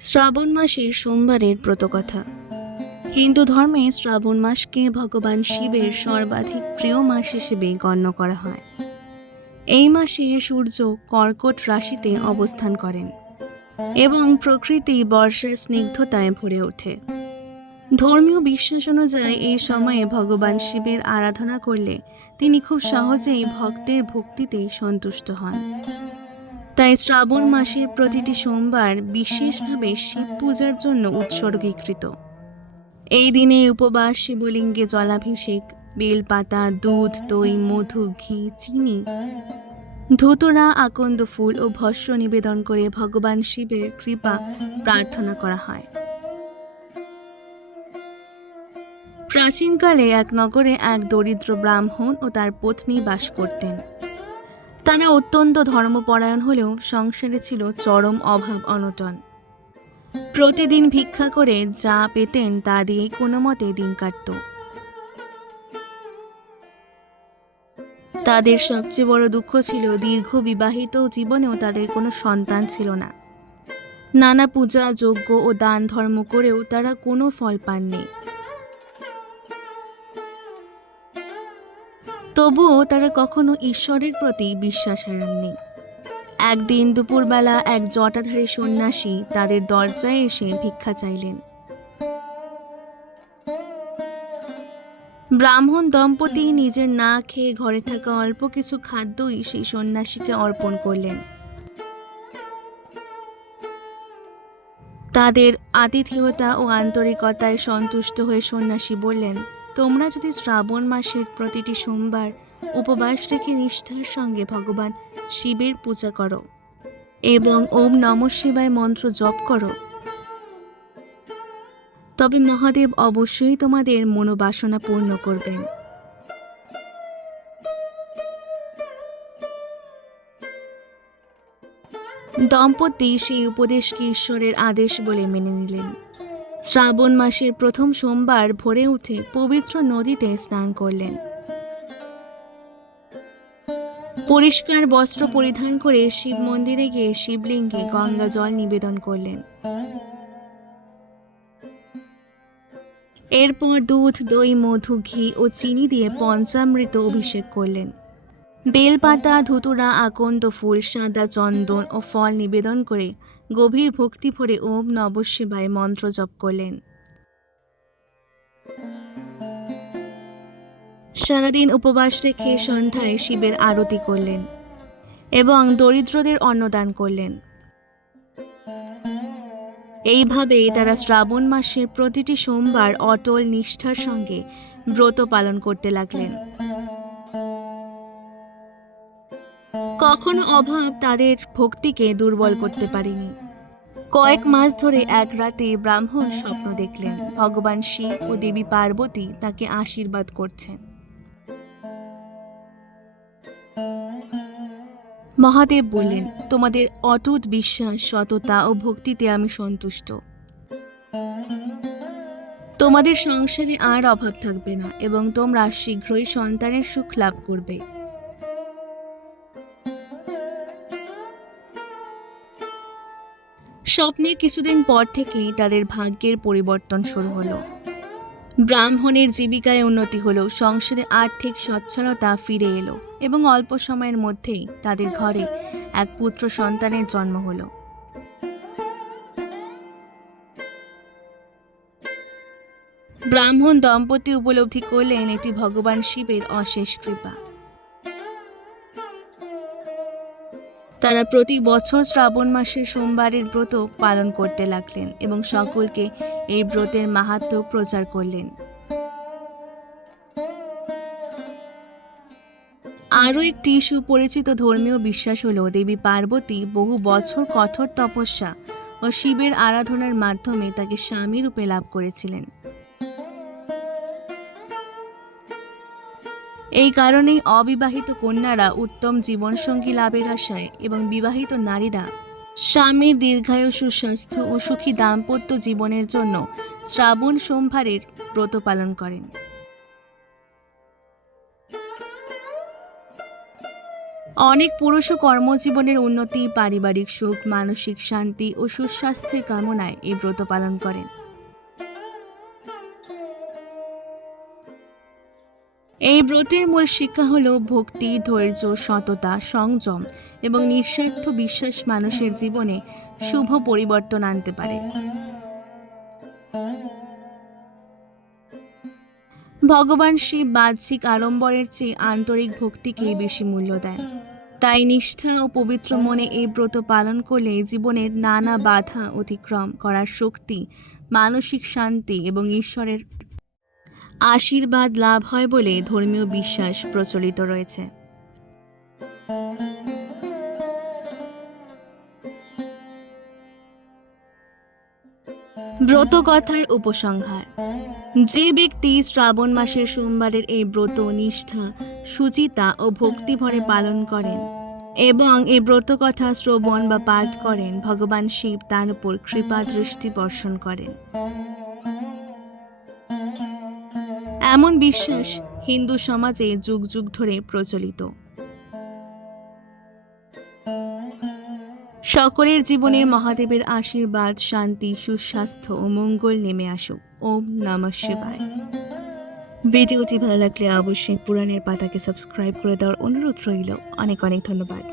শ্রাবণ মাসে সোমবারের ব্রতকথা। হিন্দু ধর্মে শ্রাবণ মাসকে ভগবান শিবের সর্বাধিক প্রিয় মাস হিসেবে গণ্য করা হয়। এই মাসে সূর্য কর্কট রাশিতে অবস্থান করেন এবং প্রকৃতি বর্ষার স্নিগ্ধতায় ভরে ওঠে। ধর্মীয় বিশ্বাস অনুযায়ী এই সময়ে ভগবান শিবের আরাধনা করলে তিনি খুব সহজেই ভক্তের ভক্তিতে সন্তুষ্ট হন। তাই শ্রাবণ মাসের প্রতিটি সোমবার বিশেষভাবে শিব পূজার জন্য উৎসর্গীকৃত। এই দিনে উপবাস, শিবলিঙ্গে জলাভিষেক, বেলপাতা, দুধ, দই, মধু, ঘি, চিনি, ধুতুরা, আকন্দ ফুল ও ভস্য নিবেদন করে ভগবান শিবের কৃপা প্রার্থনা করা হয়। প্রাচীনকালে এক নগরে এক দরিদ্র ব্রাহ্মণ ও তার পত্নী বাস করতেন। তারা অত্যন্ত ধর্মপরায়ণ হলেও সংসারে ছিল চরম অভাব অনটন। প্রতিদিন ভিক্ষা করে যা পেতেন তা দিয়ে কোনো মতে দিন কাটত। তাদের সবচেয়ে বড় দুঃখ ছিল দীর্ঘ বিবাহিত জীবনেও তাদের কোনো সন্তান ছিল না। নানা পূজা, যজ্ঞ ও দান ধর্ম করেও তারা কোনো ফল পাননি। তবুও তারা কখনো ঈশ্বরের প্রতি বিশ্বাস হারাননি। একদিন দুপুরবেলা এক জটাধারী সন্ন্যাসী তাদের দরজায় এসে ভিক্ষা চাইলেন। ব্রাহ্মণ দম্পতি নিজের না খেয়ে ঘরে থাকা অল্প কিছু খাদ্যই সেই সন্ন্যাসীকে অর্পণ করলেন। তাদের আতিথেয়তা ও আন্তরিকতায় সন্তুষ্ট হয়ে সন্ন্যাসী বললেন, তোমরা যদি শ্রাবণ মাসের প্রতিটি সোমবার উপবাস রেখে নিষ্ঠার সঙ্গে ভগবান শিবের পূজা করো এবং ওম নমঃ শিবায় মন্ত্র জপ করো, তবে মহাদেব অবশ্যই তোমাদের মনোবাসনা পূর্ণ করবেন। দম্পতি সেই উপদেশকে ঈশ্বরের আদেশ বলে মেনে নিলেন। শ্রাবণ মাসের প্রথম সোমবার ভোরে উঠে পবিত্র নদীতে স্নান করলেন। পরিষ্কার বস্ত্র পরিধান করে শিব মন্দিরে গিয়ে শিবলিঙ্গে গঙ্গা জল নিবেদন করলেন। এরপর দুধ, দই, মধু, ঘি ও চিনি দিয়ে পঞ্চামৃত অভিষেক করলেন। বেলপাতা, ধুতুরা, আকন্দ ফুল, সাদা চন্দন ও ফল নিবেদন করে গভীর ভক্তি ভরে ওম নমঃ শিবায় মন্ত্র জপ করলেন। সারাদিন উপবাস রেখে সন্ধ্যায় শিবের আরতি করলেন এবং দরিদ্রদের অন্নদান করলেন। এইভাবেই তারা শ্রাবণ মাসের প্রতিটি সোমবার অটল নিষ্ঠার সঙ্গে ব্রত পালন করতে লাগলেন। কখনো অভাব তাদের ভক্তিকে দুর্বল করতে পারেনি। কয়েক মাস ধরে এক রাতে ব্রাহ্মণ স্বপ্ন দেখলেন ভগবান শিব ও দেবী পার্বতী তাকে আশীর্বাদ করছেন। মহাদেব বললেন, তোমাদের অটুট বিশ্বাস, সততা ও ভক্তিতে আমি সন্তুষ্ট। তোমাদের সংসারে আর অভাব থাকবে না এবং তোমরা শীঘ্রই সন্তানের সুখ লাভ করবে। স্বপ্নের কিছুদিন পর থেকেই তাদের ভাগ্যের পরিবর্তন শুরু হলো। ব্রাহ্মণের জীবিকায় উন্নতি হলো, সংসারে আর্থিক সচ্ছলতা ফিরে এলো এবং অল্প সময়ের মধ্যেই তাদের ঘরে এক পুত্র সন্তানের জন্ম হলো। ব্রাহ্মণ দম্পতি উপলব্ধি করলেন এটি ভগবান শিবের অশেষ কৃপা। তারা প্রতি বছর শ্রাবণ মাসের সোমবারের ব্রত পালন করতে লাগলেন এবং সকলকে এই ব্রতের মাহাত্ম্য প্রচার করলেন। আরও একটি সুপরিচিত ধর্মীয় বিশ্বাস হল দেবী পার্বতী বহু বছর কঠোর তপস্যা ও শিবের আরাধনার মাধ্যমে তাকে স্বামী রূপে লাভ করেছিলেন। এই কারণেই অবিবাহিত কন্যারা উত্তম জীবনসঙ্গী লাভের আশায় এবং বিবাহিত নারীরা স্বামীর দীর্ঘায়ু, সুস্বাস্থ্য ও সুখী দাম্পত্য জীবনের জন্য শ্রাবণ সোমবারের ব্রত পালন করেন। অনেক পুরুষ কর্মজীবনের উন্নতি, পারিবারিক সুখ, মানসিক শান্তি ও সুস্বাস্থ্যের কামনায় এই ব্রত পালন করেন। এই ব্রতের মূল শিক্ষা হল ভক্তি, ধৈর্য, সততা, সংযম এবং নিঃস্বার্থ বিশ্বাস মানুষের জীবনে শুভ পরিবর্তন আনতে পারে। ভগবান শিব বাহ্যিক আড়ম্বরের চেয়ে আন্তরিক ভক্তিকেই বেশি মূল্য দেন। তাই নিষ্ঠা ও পবিত্র মনে এই ব্রত পালন করলে জীবনের নানা বাধা অতিক্রম করার শক্তি, মানসিক শান্তি এবং ঈশ্বরের আশীর্বাদ লাভ হয় বলে ধর্মীয় বিশ্বাস প্রচলিত রয়েছে। ব্রতকথার উপসংহার: যে ব্যক্তি শ্রাবণ মাসের সোমবারের এই ব্রত নিষ্ঠা, শুচিতা ও ভক্তিভরে পালন করেন এবং এই ব্রতকথা শ্রবণ বা পাঠ করেন, ভগবান শিব তার উপর কৃপা দৃষ্টি বর্ষণ করেন। এমন বিশ্বাস হিন্দু সমাজে যুগ যুগ ধরে প্রচলিত। সকলের জীবনে মহাদেবের আশীর্বাদ, শান্তি, সুস্বাস্থ্য ও মঙ্গল নেমে আসুক। ওম নমঃ শিবায়। ভিডিওটি ভালো লাগলে অবশ্যই পুরাণের পাতাকে সাবস্ক্রাইব করে দেওয়ার অনুরোধ রইল। অনেক অনেক ধন্যবাদ।